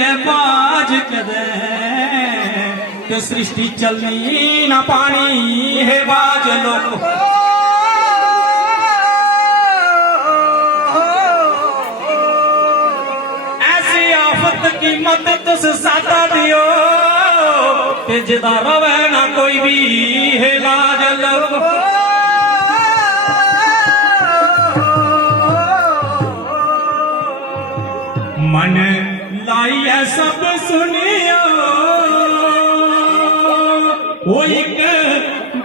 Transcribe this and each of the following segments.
जे बाज कदे ते सृष्टि चलनी ना पानी है बाज लोग ऐसी आफत की मत तुस साता दियो ते जिदा रवे ना कोई भी है लाज लोग मन लाइए सब सुनियो वो एक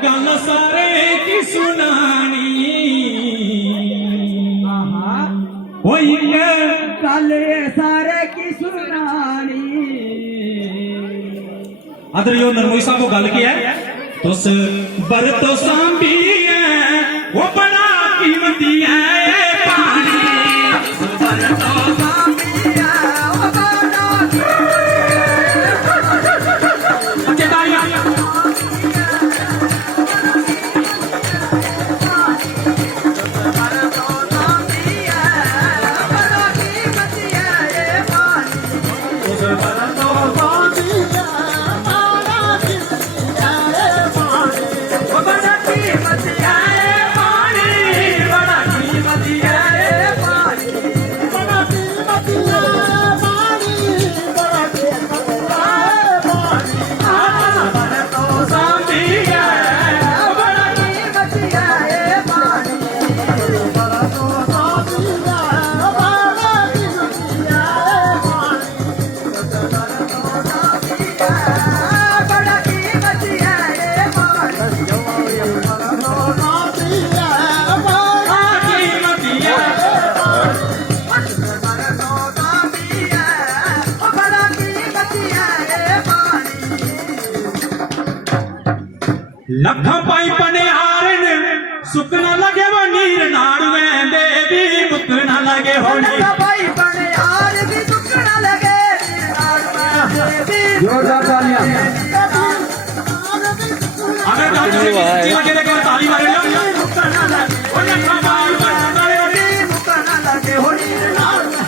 गल सारे की सुनानी वो एक गल सारे की सुनानी अदर यो नरमोई साहब को गल किया है तुस बर तो सांभी है वो बड़ा कीमती है पानी बर तो लखा पाई पने हारन सुकना लगे वो नीर नाड़ुए बेबी मुकना लगे हो लखा पाई पने हार भी सुकना लगे जोरदार तालियां अगर लगे देखो ताली मारे लो मुकना लगे ओ लखा पाई पने मुकना लगे हो नीर नाड़ुए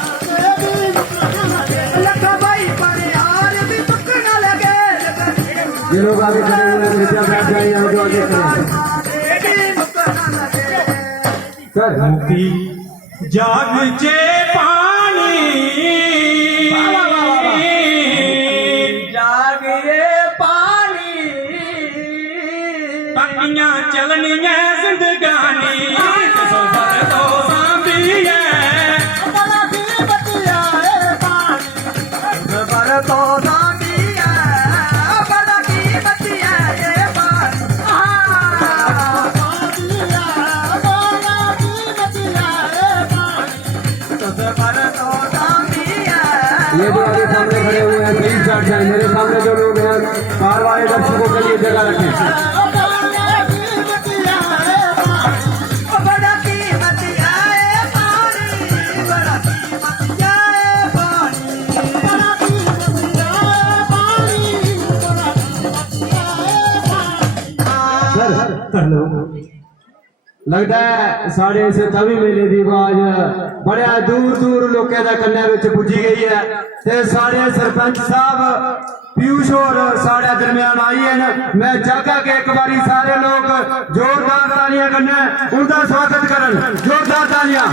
लखा पाई पने हार भी सुकना लगे ये लोग आगे खड़े हुए कृपया बैठ जाइए यहाँ जो आगे सर मुक्ति जाग चे पानी जाग ये पानी पक्कियां चलनियां जिंदगानी तो सांभी है बड़ा की बतिया है पानी बड़ा तो ये जो आगे सामने खड़े हुए हैं प्लीज बैठ जाए मेरे सामने जो लोग हैं बाहर वाले दर्शकों के लिए जगह रखें हेलो लगता है साढ़े इस तवी मेले की आवाज बड़े दूर दूर लोगों के कन्ने विच पुजी गई है ते साढ़े सरपंच साहब पीयूष और साढ़े दरम्यान आई है मैं चाहता कि एक बारी सारे लोग जोरदार तालियां कन्ने उनका स्वागत करन जोरदार तालियां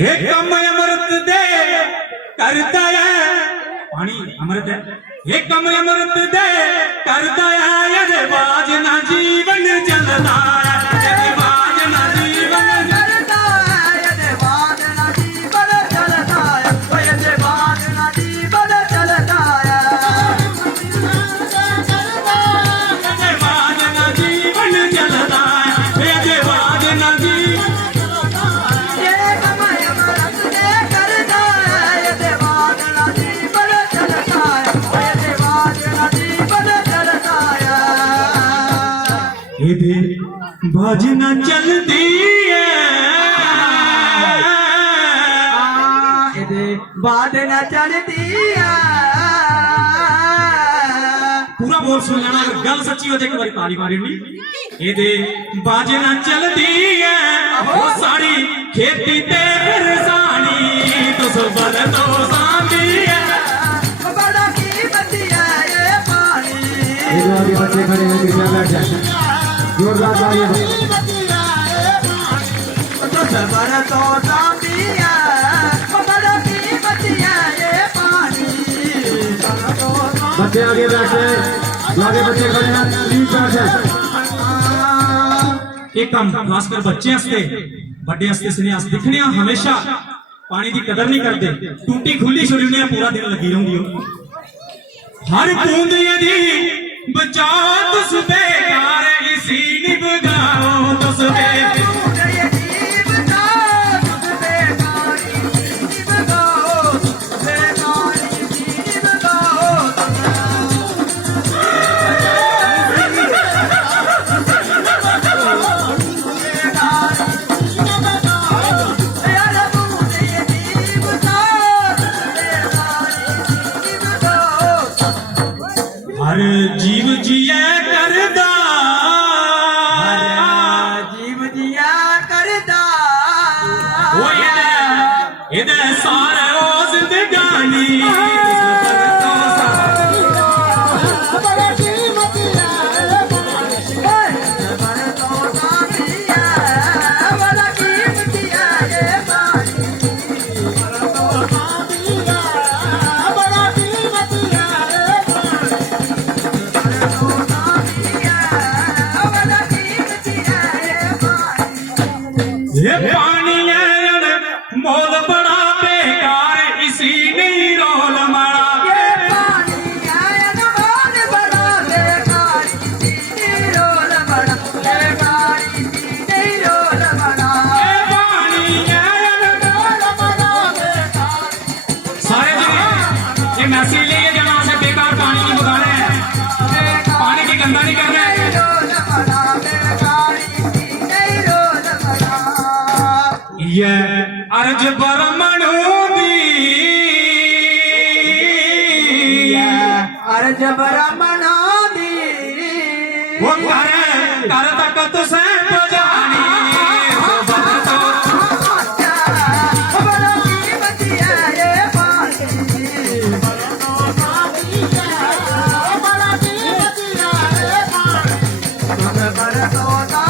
एक कम अमृत दे करता है पानी अमृत है एक कम अमृत दे करता है यदि बाज ना जीवन जलता है यदि बाज ना जीवन जलता है यदि बाज ना जीवन जलता है यदि बाज ना जीवन जलता है यदि बाज ना जीवन जलता है यदि बाज ना जीवन बाज ना चलती है ਇਹਦੇ ਬਾਦ ਨਾ ਚੜਦੀ ਆ पूरा बोल सुन लेना अगर गल सच्ची हो जाए एक बार ताली मारी ये दे बाज ना चलती है वो साड़ी खेती ते रसानी तो सुबह तो सांदी है बड़ा की बतिया ये पानी ਇਹਦੇ ਆगे बच्चे खड़े हैं कृपया बैठ जाए जोरदार तालियां तो सबर तो सांबिया बड़ा की बतिया ये पानी बच्चे आगे बैठे आगे बच्चे खड़े हैं प्लीज बैठ जाए एक काम खासकर बच्चे हंसते बड़े हंसते सुने दिखने हमेशा पानी की कदर नहीं करते टूटी खुली छोड़ी उन्हें पूरा दिन लगी रहूंगी हर बूंद यदि बचा तुस बेकार इसी निभगाओ तुस बेकार ये जीव का तुझ बेकारी जीव गाओ बेकारी जीव गाओ यार बूंद ये जीव का बेकारी जीव गाओ हर जीव जिया करदा जीव जिया करदा ओ ਇਹਦੇ ਸਾਰੇ ਉਹ ਜ਼ਿੰਦਗਾਨੀ बड़ा कीमतिया बर तो सांबिया बड़ा कीमतिया ये पानी बड़ा कीमतिया तो सांबिया बड़ा कीमतिया ये पानी ये पानी है मोल बड़ा बेकार इसी नहीं रोल मारा ये पानी आया न बोल बड़ा बेकारी रोल बड़ा बेकारी रोल बड़ा ये पानी है रोल बड़ा बेकारी सारे जने ये मैसेज लिए जाना से बेकार पानी नहीं बगाना है पानी की गंदा नहीं करना है रोल बड़ा बेकारी रोल बड़ा ये अर्ज बरमणु दी अर्ज ब्रह्मणा दी वो कर तक तुसे बजानी बड़ा कीमतिया ये पानी बड़ा कीमतिया ये पानी बड़ा तो